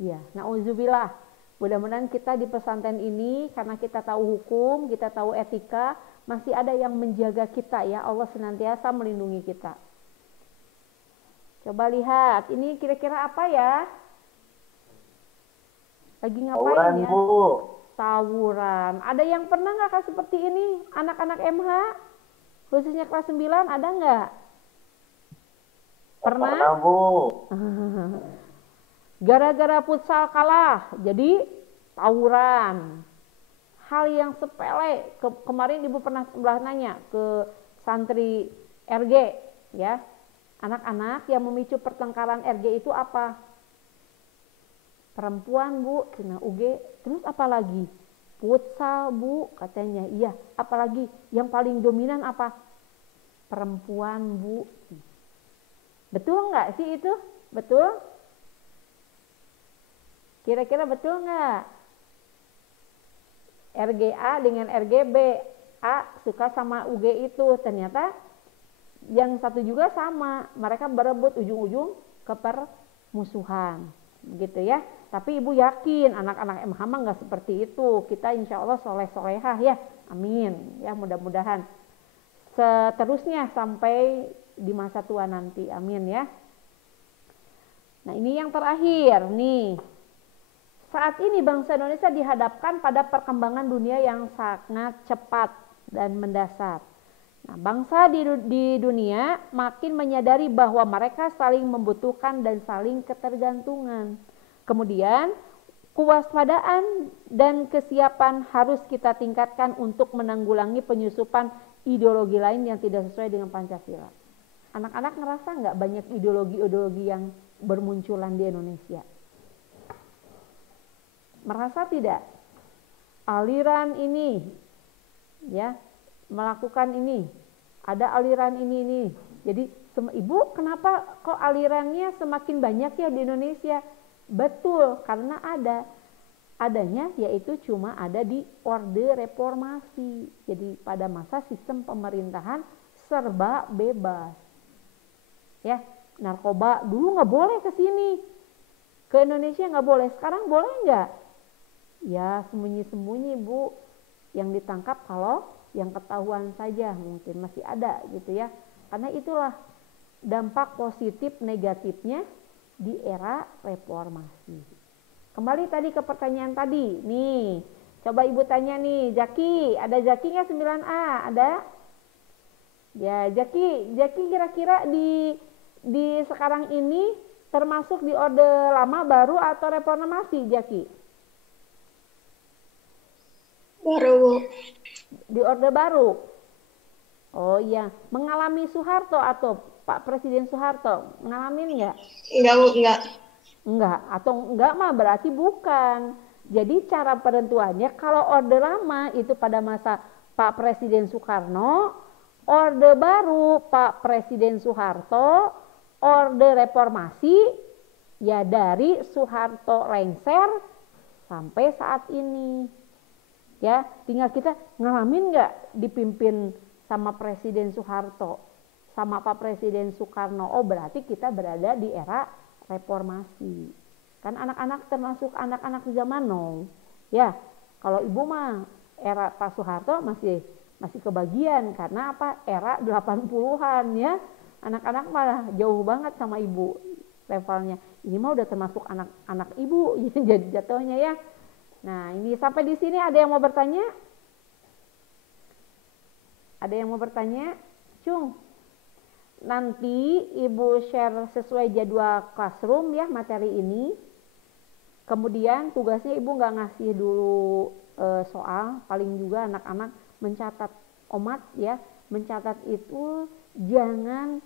Ya, na'udzubillah. Mudah-mudahan kita di pesantren ini karena kita tahu hukum, kita tahu etika, masih ada yang menjaga kita ya. Allah senantiasa melindungi kita. Coba lihat, ini kira-kira apa ya? Lagi ngapain ya? Tawuran. Ada yang pernah nggak Kak seperti ini? Anak-anak MH, khususnya kelas 9, ada nggak? Pernah? Pernah, Bu. Gara-gara futsal kalah, jadi tawuran. Hal yang sepele. Kemarin Ibu pernah nanya ke santri RG, ya. Anak-anak yang memicu pertengkaran RG itu apa? Perempuan, Bu, kena UG. Terus apa lagi? Futsal, Bu, katanya. Iya, apalagi yang paling dominan apa? Perempuan, Bu. Betul nggak sih itu? Betul? Kira-kira betul nggak? RGA dengan RGB. A suka sama UG itu. Ternyata yang satu juga sama. Mereka berebut ujung-ujung ke permusuhan. Begitu ya. Tapi Ibu yakin anak-anak MH mah nggak seperti itu. Kita insya Allah soleh-solehah ya. Amin. Ya mudah-mudahan. Seterusnya sampai di masa tua nanti. Amin ya. Nah ini yang terakhir nih. Saat ini bangsa Indonesia dihadapkan pada perkembangan dunia yang sangat cepat dan mendasar. Nah, bangsa di dunia makin menyadari bahwa mereka saling membutuhkan dan saling ketergantungan. Kemudian kewaspadaan dan kesiapan harus kita tingkatkan untuk menanggulangi penyusupan ideologi lain yang tidak sesuai dengan Pancasila. Anak-anak ngerasa nggak banyak ideologi-ideologi yang bermunculan di Indonesia? Merasa tidak? Aliran ini, ya, melakukan ini, ada aliran ini. Jadi, Ibu, kenapa kok alirannya semakin banyak ya di Indonesia? Betul, karena adanya yaitu cuma ada di Orde Reformasi. Jadi pada masa sistem pemerintahan serba bebas. Ya, narkoba dulu nggak boleh ke sini, ke Indonesia nggak boleh. Sekarang boleh nggak? Ya sembunyi-sembunyi Bu, yang ditangkap kalau yang ketahuan saja mungkin masih ada gitu ya. Karena itulah dampak positif negatifnya di era reformasi. Kembali tadi ke pertanyaan tadi, nih Coba Ibu tanya nih, Jaki, ada Jaki nggak 9A? Ada? Ya, Jaki kira-kira di sekarang ini termasuk di Orde Lama, Baru atau Reformasi, Jaki? Baru, Bu. Di Orde Baru. Oh iya, mengalami Soeharto atau Pak Presiden Soeharto, ngalamin nggak? Enggak, Bu, enggak. Enggak, atau enggak mah berarti bukan. Jadi cara penentuannya kalau Orde Lama itu pada masa Pak Presiden Soekarno, Orde Baru Pak Presiden Soeharto, Orde Reformasi ya dari Soeharto lengser sampai saat ini. Ya, tinggal kita ngalamin nggak dipimpin sama Presiden Soeharto, sama Pak Presiden Soekarno. Oh, berarti kita berada di era reformasi. Kan anak-anak termasuk anak-anak zaman now. Ya, kalau Ibu mah era Pak Soeharto masih kebagian karena apa? Era 80-an ya. Anak-anak malah jauh banget sama Ibu levelnya. Ini mah udah termasuk anak-anak Ibu jadi jatuhnya ya. Nah, ini sampai di sini ada yang mau bertanya? Ada yang mau bertanya? Cung. Nanti Ibu share sesuai jadwal classroom ya materi ini. Kemudian tugasnya Ibu nggak ngasih dulu soal, paling juga anak-anak mencatat omat ya. Mencatat itu jangan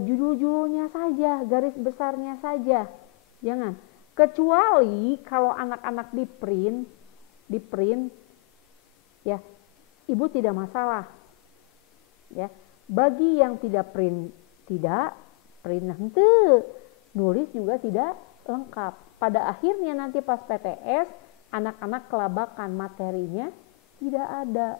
judul-judulnya saja, garis besarnya saja. Jangan. Kecuali kalau anak-anak di print ya, Ibu tidak masalah. Ya. Bagi yang tidak print nanti nulis juga tidak lengkap. Pada akhirnya nanti pas PTS anak-anak kelabakan materinya tidak ada.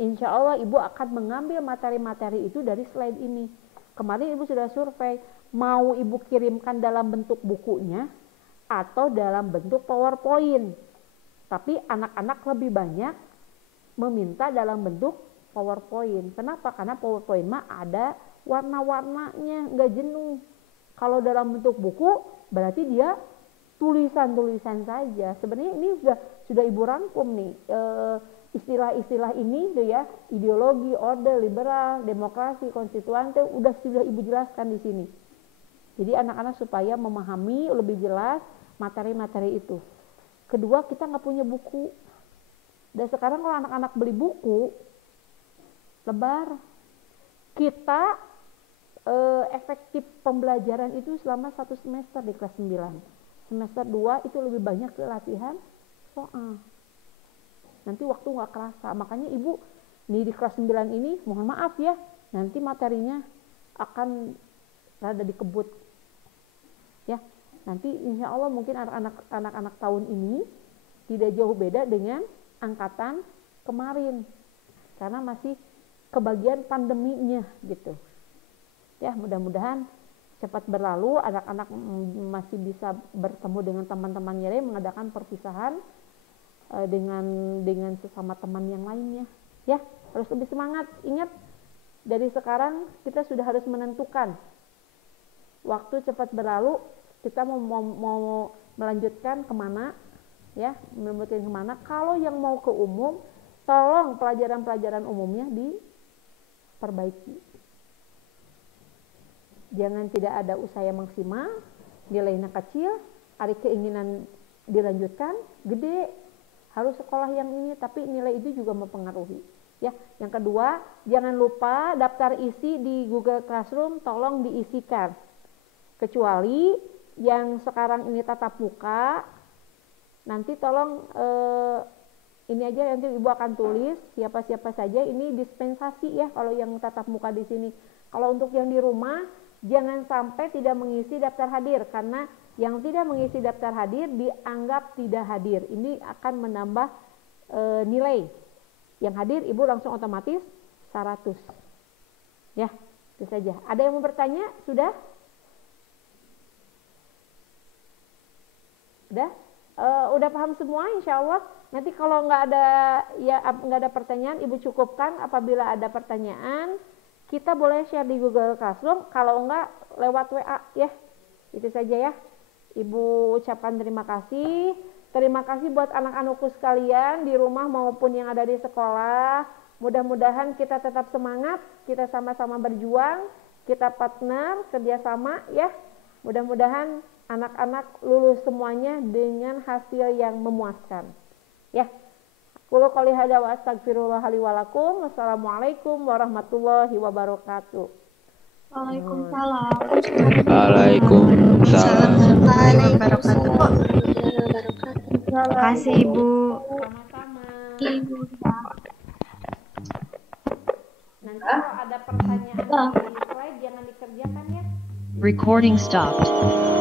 Insya Allah Ibu akan mengambil materi-materi itu dari slide ini. Kemarin Ibu sudah survei, mau Ibu kirimkan dalam bentuk bukunya atau dalam bentuk PowerPoint. Tapi anak-anak lebih banyak meminta dalam bentuk PowerPoint. Kenapa? Karena PowerPoint mah ada warna-warnanya, nggak jenuh. Kalau dalam bentuk buku berarti dia tulisan-tulisan saja. Sebenarnya ini sudah Ibu rangkum nih istilah-istilah ini tuh ya, ideologi, orde, liberal, demokrasi, konstituante sudah Ibu jelaskan di sini. Jadi anak-anak supaya memahami lebih jelas materi-materi itu. Kedua, kita nggak punya buku. Dan sekarang kalau anak-anak beli buku lebar, kita efektif pembelajaran itu selama 1 semester di kelas 9. Semester 2 itu lebih banyak ke latihan soal. Nanti waktu nggak kerasa. Makanya Ibu nih di kelas 9 ini mohon maaf ya, nanti materinya akan rada dikebut. Ya, nanti insya Allah mungkin anak-anak tahun ini tidak jauh beda dengan angkatan kemarin. Karena masih kebagian pandeminya gitu. Ya, mudah-mudahan cepat berlalu, anak-anak masih bisa bertemu dengan teman-temannya, mengadakan perpisahan dengan sesama teman yang lainnya. Ya, harus lebih semangat. Ingat, dari sekarang kita sudah harus menentukan waktu cepat berlalu, kita mau melanjutkan kemana, ya, melanjutkan kemana. Kalau yang mau ke umum, tolong pelajaran-pelajaran umumnya diperbaiki. Jangan tidak ada usaha maksimal, nilainya kecil, ada keinginan dilanjutkan, gede, harus sekolah yang ini, tapi nilai itu juga mempengaruhi. Ya, yang kedua, jangan lupa daftar isi di Google Classroom, tolong diisikan. Kecuali yang sekarang ini tatap muka, nanti tolong ini aja nanti Ibu akan tulis siapa-siapa saja, ini dispensasi ya kalau yang tatap muka di sini. Kalau untuk yang di rumah, jangan sampai tidak mengisi daftar hadir, karena yang tidak mengisi daftar hadir dianggap tidak hadir. Ini akan menambah nilai. Yang hadir Ibu langsung otomatis 100. Ya, itu saja. Ada yang mau bertanya? Sudah? Udah paham semua insya Allah. Nanti kalau nggak ada pertanyaan, Ibu cukupkan. Apabila ada pertanyaan, kita boleh share di Google Classroom. Kalau enggak, lewat WA ya. Itu saja ya. Ibu ucapkan terima kasih. Terima kasih buat anak-anakku sekalian di rumah maupun yang ada di sekolah. Mudah-mudahan kita tetap semangat, kita sama-sama berjuang, kita partner, kerjasama ya. Mudah-mudahan anak-anak lulus semuanya dengan hasil yang memuaskan. Ya. Qul qouli hadza wa astaghfirullah li wa lakum. Wassalamualaikum warahmatullahi wabarakatuh. Waalaikumsalam. Waalaikumsalam. Terima kasih Ibu. Sama-sama. Nanti kalau ada pertanyaan di slide jangan dikerjakan ya. Recording stopped.